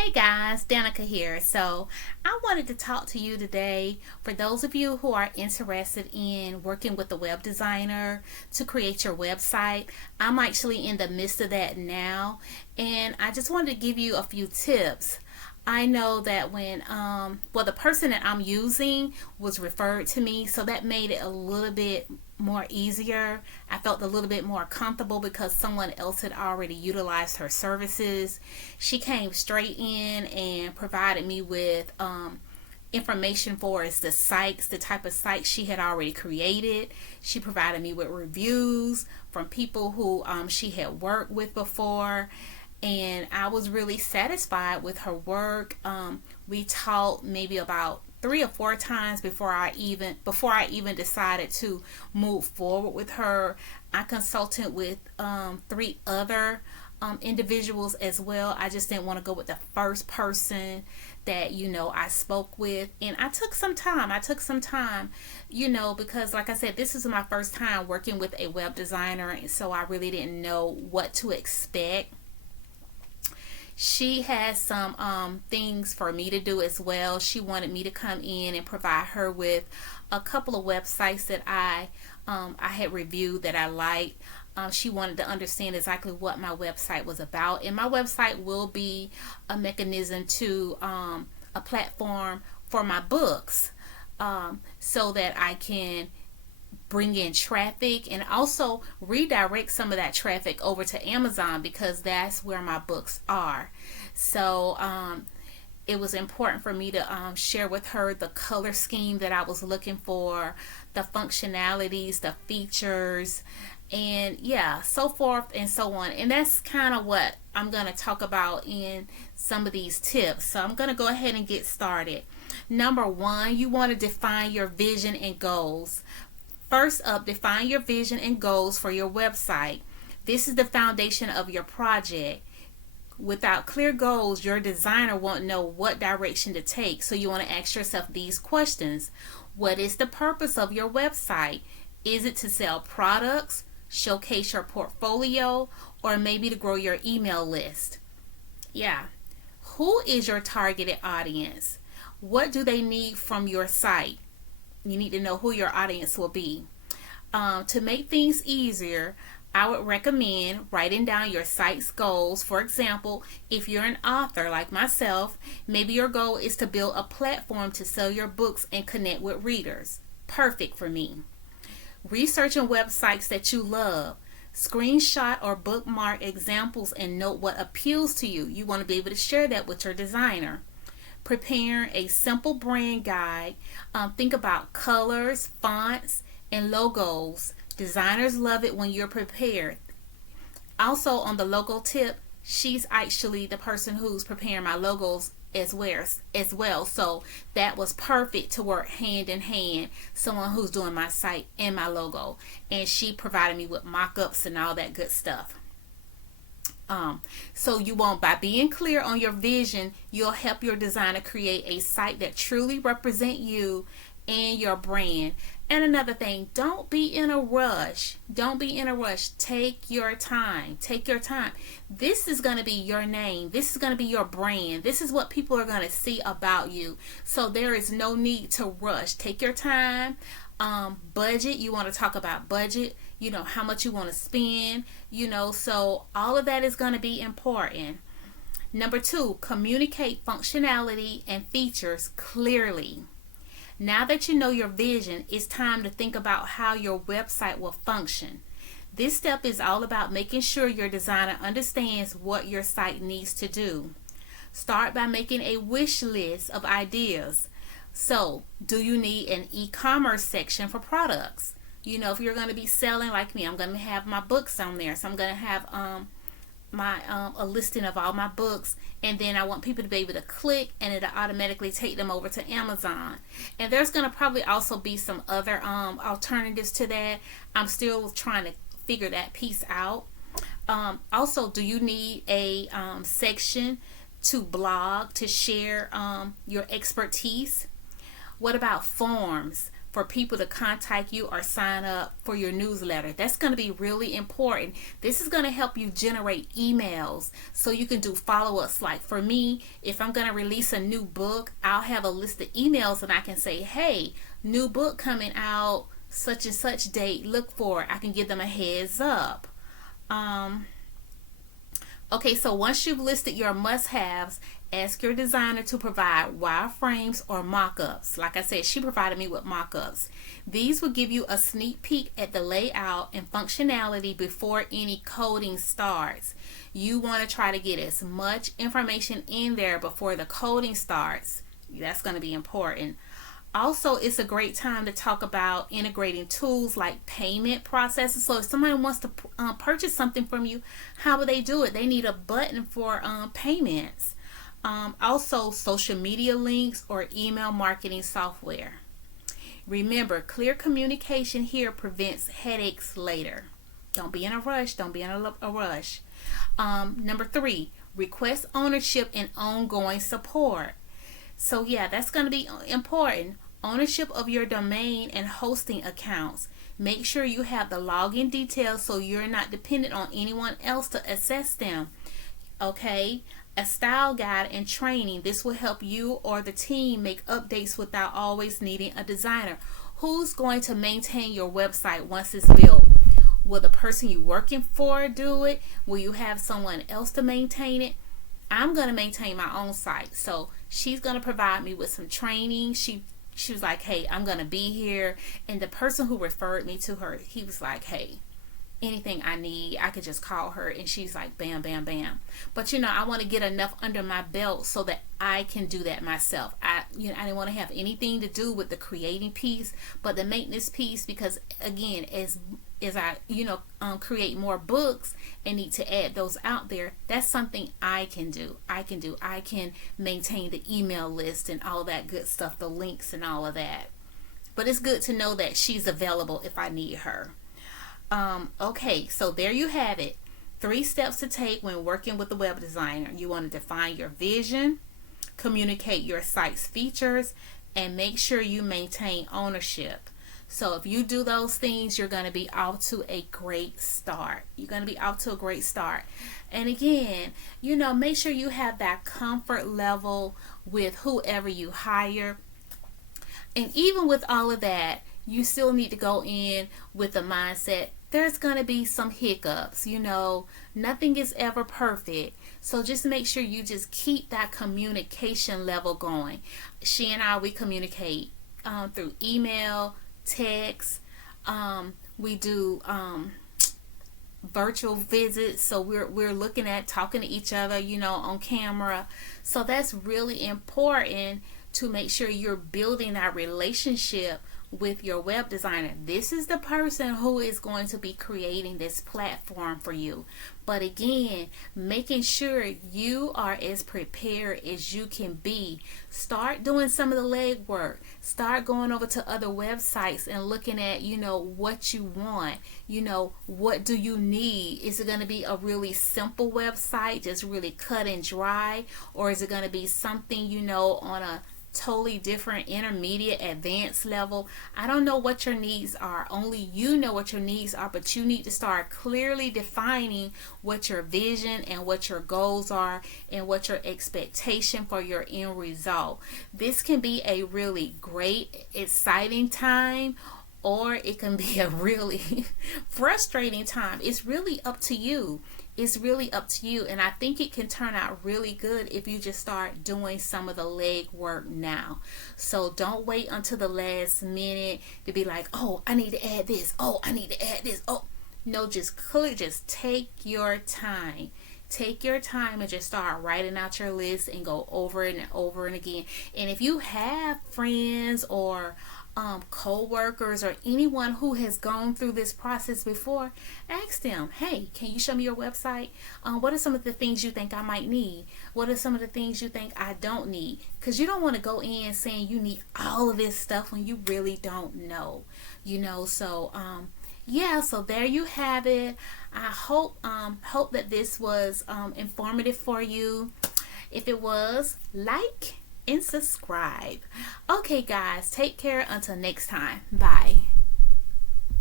Hey guys, Danica here. So, I wanted to talk to you today for those of you who are interested in working with a web designer to create your website. I'm actually in the midst of that now, and I just wanted to give you a few tips. I know that the person that I'm using was referred to me, so that made it a little bit more easier. I felt a little bit more comfortable because someone else had already utilized her services. She came straight in and provided me with information for us, the sites, the type of sites she had already created. She provided me with reviews from people who she had worked with before, and I was really satisfied with her work. We talked maybe about 3 or 4 times before I even decided to move forward with her. I consulted with 3 other individuals as well. I just didn't want to go with the first person that I spoke with, and I took some time. Because like I said, this is my first time working with a web designer, and so I really didn't know what to expect. She has some things for me to do as well. She wanted me to come in and provide her with a couple of websites that I had reviewed that I liked. She wanted to understand exactly what my website was about, and my website will be a mechanism to a platform for my books, so that I can bring in traffic and also redirect some of that traffic over to Amazon because that's where my books are. So it was important for me to share with her the color scheme that I was looking for, the functionalities, the features, and yeah, so forth and so on. And that's kind of what I'm going to talk about in some of these tips. So I'm going to go ahead and get started. Number one, you want to define your vision and goals. First up, define your vision and goals for your website. This is the foundation of your project. Without clear goals, your designer won't know what direction to take. So you want to ask yourself these questions. What is the purpose of your website? Is it to sell products, showcase your portfolio, or maybe to grow your email list? Yeah. Who is your targeted audience? What do they need from your site? You need to know who your audience will be. To make things easier, I would recommend writing down your site's goals. For example, if you're an author like myself, maybe your goal is to build a platform to sell your books and connect with readers. Perfect for me. Researching websites that you love. Screenshot or bookmark examples and note what appeals to you. You want to be able to share that with your designer. Preparing a simple brand guide. Think about colors, fonts, and logos. Designers love it when you're prepared. Also, on the logo tip, she's actually the person who's preparing my logos as well. So that was perfect to work hand in hand. Someone who's doing my site and my logo, and she provided me with mock-ups and all that good stuff. So you want, by being clear on your vision, you'll help your designer create a site that truly represent you and your brand. And another thing, don't be in a rush. Don't be in a rush. Take your time. Take your time. This is going to be your name. This is going to be your brand. This is what people are going to see about you. So there is no need to rush. Take your time. Budget, you want to talk about budget, how much you want to spend, so all of that is going to be important. Number two, communicate functionality and features clearly. Now that you know your vision, it's time to think about how your website will function. This step is all about making sure your designer understands what your site needs to do. Start by making a wish list of ideas. So, do you need an e-commerce section for products? If you're going to be selling like me, I'm going to have my books on there. So I'm going to have a listing of all my books, and then I want people to be able to click and it'll automatically take them over to Amazon. And there's going to probably also be some other alternatives to that. I'm still trying to figure that piece out. Also, do you need a section to blog, to share your expertise? What about forms? for people to contact you or sign up for your newsletter. That's going to be really important. This is going to help you generate emails so you can do follow-ups. Like for me, if I'm going to release a new book, I'll have a list of emails and I can say, hey, new book coming out such and such date, look for it. I can give them a heads up. Okay, so once you've listed your must-haves, ask your designer to provide wireframes or mock-ups. Like I said, she provided me with mock-ups. These will give you a sneak peek at the layout and functionality before any coding starts. You want to try to get as much information in there before the coding starts. That's going to be important. Also, it's a great time to talk about integrating tools like payment processes. So if somebody wants to purchase something from you, how will they do it? They need a button for payments. Also, social media links or email marketing software. Remember, clear communication here prevents headaches later. Don't be in a rush. Don't be in a rush. Number 3, request ownership and ongoing support. So yeah, that's going to be important. Ownership of your domain and hosting accounts. Make sure you have the login details so you're not dependent on anyone else to access them. Okay, a style guide and training. This will help you or the team make updates without always needing a designer. Who's going to maintain your website once it's built? Will the person you're working for do it? Will you have someone else to maintain it? I'm going to maintain my own site. So she's going to provide me with some training. She was like, hey, I'm going to be here. And the person who referred me to her, he was like, hey, anything I need, I could just call her. And she's like, bam, bam, bam. But, I want to get enough under my belt so that I can do that myself. I didn't want to have anything to do with the creating piece, but the maintenance piece, because again, as I, create more books and need to add those out there, that's something I can do. I can maintain the email list and all that good stuff, the links and all of that. But it's good to know that she's available if I need her. Okay, so there you have it. 3 steps to take when working with a web designer. You want to define your vision, communicate your site's features, and make sure you maintain ownership. So if you do those things, you're going to be off to a great start. And again, make sure you have that comfort level with whoever you hire. And even with all of that, you still need to go in with the mindset there's going to be some hiccups. Nothing is ever perfect. So just make sure you just keep that communication level going. She and I, we communicate through email, text. We do virtual visits, so we're looking at talking to each other, on camera. So that's really important to make sure you're building that relationship with your web designer. This is the person who is going to be creating this platform for you. But again, making sure you are as prepared as you can be. Start doing some of the legwork. Start going over to other websites and looking at, what you want. What do you need? Is it going to be a really simple website, just really cut and dry? Or is it going to be something, on a totally different intermediate advanced level? I don't know what your needs are. Only you know what your needs are, but you need to start clearly defining what your vision and what your goals are and what your expectation for your end result. This can be a really great, exciting time, or it can be a really frustrating time. It's really up to you. And I think it can turn out really good if you just start doing some of the leg work now. So don't wait until the last minute to be like, oh, I need to add this. Oh, I need to add this. Oh, no, just take your time. Take your time and just start writing out your list and go over it and over and again. And if you have friends or co-workers or anyone who has gone through this process before, ask them, hey, can you show me your website? What are some of the things you think I might need? What are some of the things you think I don't need? Because you don't want to go in saying you need all of this stuff when you really don't know. So so there you have it. I hope that this was informative for you. If it was, like and subscribe. Okay, guys, take care until next time. Bye.